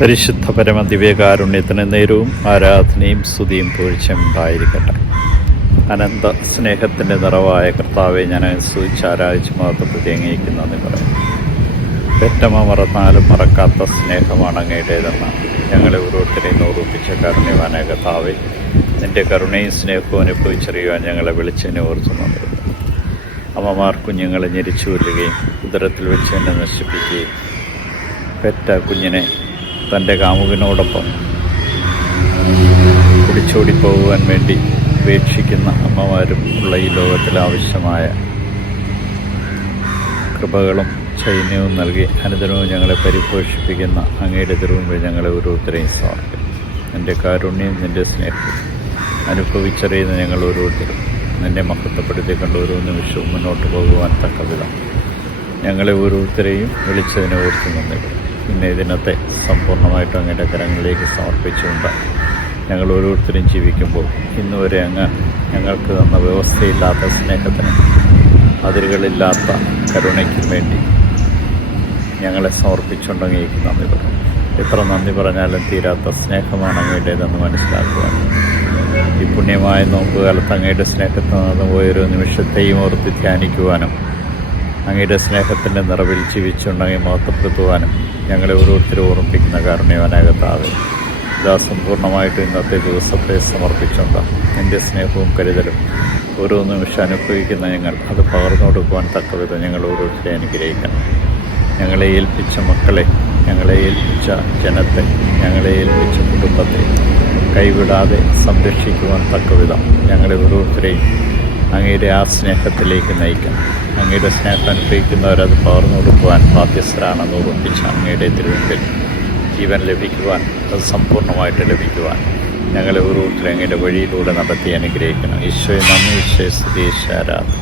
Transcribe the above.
പരിശുദ്ധ പരമ ദിവ്യകാരുണ്യത്തിന് നേരവും ആരാധനയും സ്തുതിയും പൂഴ്ചയും ഉണ്ടായിരിക്കട്ടെ. അനന്ത സ്നേഹത്തിന്റെ നിറവായ കർത്താവെ ഞാൻ സ്തുതിച്ച് ആരാധിച്ച് മഹത്വപ്പെടുത്തി അംഗീകരിക്കുന്നതെന്ന് പറയും പെറ്റമ്മ മറന്നാലും മറക്കാത്ത സ്നേഹമാണ് അങ്ങയുടേതെന്ന് ഞങ്ങളെ ഓരോരുത്തരെയും ഓർപ്പിച്ച കരുണ്യവാന കർത്താവെ. നിന്റെ കരുണയും സ്നേഹവും അനുഭവിച്ചറിയുവാൻ ഞങ്ങളെ വിളിച്ചതിനെ ഓർത്തു നന്ദിരുന്നു അമ്മമാർ കുഞ്ഞുങ്ങളെ ഞെരിച്ചു കൊല്ലുകയും ഉദരത്തിൽ വെച്ച് എന്നെ നശിപ്പിക്കുകയും പെറ്റ കുഞ്ഞിനെ തന്റെ കാമുകനോടൊപ്പം കുടിച്ചോടി പോകുവാൻ വേണ്ടി ഉപേക്ഷിക്കുന്ന അമ്മമാരും ഉള്ള ഈ ലോകത്തിൽ ആവശ്യമായ കൃപകളും ചൈന്യവും നൽകി അനുദിനവും ഞങ്ങളെ പരിപോഷിപ്പിക്കുന്ന അങ്ങയുടെ തിരുവുമ്പിൽ ഞങ്ങളെ ഓരോരുത്തരെയും സ്വാഗതം. നിന്റെ കാരുണ്യം നിന്റെ സ്നേഹം അനുഭവിച്ചറിയുന്ന ഞങ്ങൾ ഓരോരുത്തരും നിന്നെ കണ്ട് ഓരോ നിമിഷവും മുന്നോട്ട് പോകുവാൻ തക്ക വിധം ഞങ്ങളെ ഓരോരുത്തരെയും വിളിച്ചതിനെ ഓർത്ത് നന്ദികൾ ഇന്ന് ഈ ദിനത്തെ സമ്പൂർണമായിട്ടും അങ്ങയുടെ കരങ്ങളിലേക്ക് സമർപ്പിച്ചുകൊണ്ട് ഞങ്ങൾ ഓരോരുത്തരും ജീവിക്കുമ്പോൾ ഇന്ന് വരെ അങ്ങ് ഞങ്ങൾക്ക് തന്ന വ്യവസ്ഥയില്ലാത്ത സ്നേഹത്തിന് അതിരുകളില്ലാത്ത കരുണയ്ക്കും വേണ്ടി ഞങ്ങളെ സമർപ്പിച്ചുകൊണ്ട് നന്ദി പറയും എത്ര നന്ദി പറഞ്ഞാലും തീരാത്ത സ്നേഹമാണ് അങ്ങയുടേതെന്ന് മനസ്സിലാക്കുവാൻ. ഈ പുണ്യമായ നോമ്പുകാലത്ത് അങ്ങയുടെ സ്നേഹത്തിൽ നിന്ന് പോയൊരു നിമിഷത്തെയും ഓർത്ത് ധ്യാനിക്കുവാനും അങ്ങയുടെ സ്നേഹത്തിന്റെ നിറവിൽ ജീവിച്ചുണ്ടെങ്കിൽ മഹത്വപ്പെടുത്തുവാനും ഞങ്ങളെ ഓരോരുത്തരും ഓർമ്മിപ്പിക്കുന്ന കാരുണ്യവനാകത്താവേ. ഇതാ സമ്പൂർണമായിട്ട് ഇന്നത്തെ ദിവസത്തെ സമർപ്പിച്ചുകൊണ്ട് എന്റെ സ്നേഹവും കരുതലും ഓരോ നിമിഷം അനുഭവിക്കുന്ന ഞങ്ങൾ അത് പകർന്നു കൊടുക്കുവാൻ തക്കവിധം ഞങ്ങൾ ഓരോരുത്തരെ അനുഗ്രഹിക്കണം. ഞങ്ങളെ ഏൽപ്പിച്ച മക്കളെ ഞങ്ങളെ ഏൽപ്പിച്ച ജനത്തെ ഞങ്ങളെ ഏൽപ്പിച്ച കുടുംബത്തെ കൈവിടാതെ സംരക്ഷിക്കുവാൻ തക്കവിധം ഞങ്ങളെ ഓരോരുത്തരെയും അങ്ങയുടെ ആ സ്നേഹത്തിലേക്ക് നയിക്കണം അങ്ങയുടെ സ്നേഹം അനുഭവിക്കുന്നവരത് പകർന്നു കൊടുക്കുവാൻ ബാധ്യസ്ഥരാണെന്ന് ഉറപ്പിച്ച് അങ്ങയുടെ തിരുവമ്പിൽ ജീവൻ ലഭിക്കുവാൻ അത് സമ്പൂർണമായിട്ട് ലഭിക്കുവാൻ ഞങ്ങളെ ഓരോരുത്തരും അങ്ങയുടെ വഴിയിലൂടെ നടത്തി അനുഗ്രഹിക്കണം. ഈശോയെ നന്ദി ഈശോയെ സ്തുതി ആരാധന.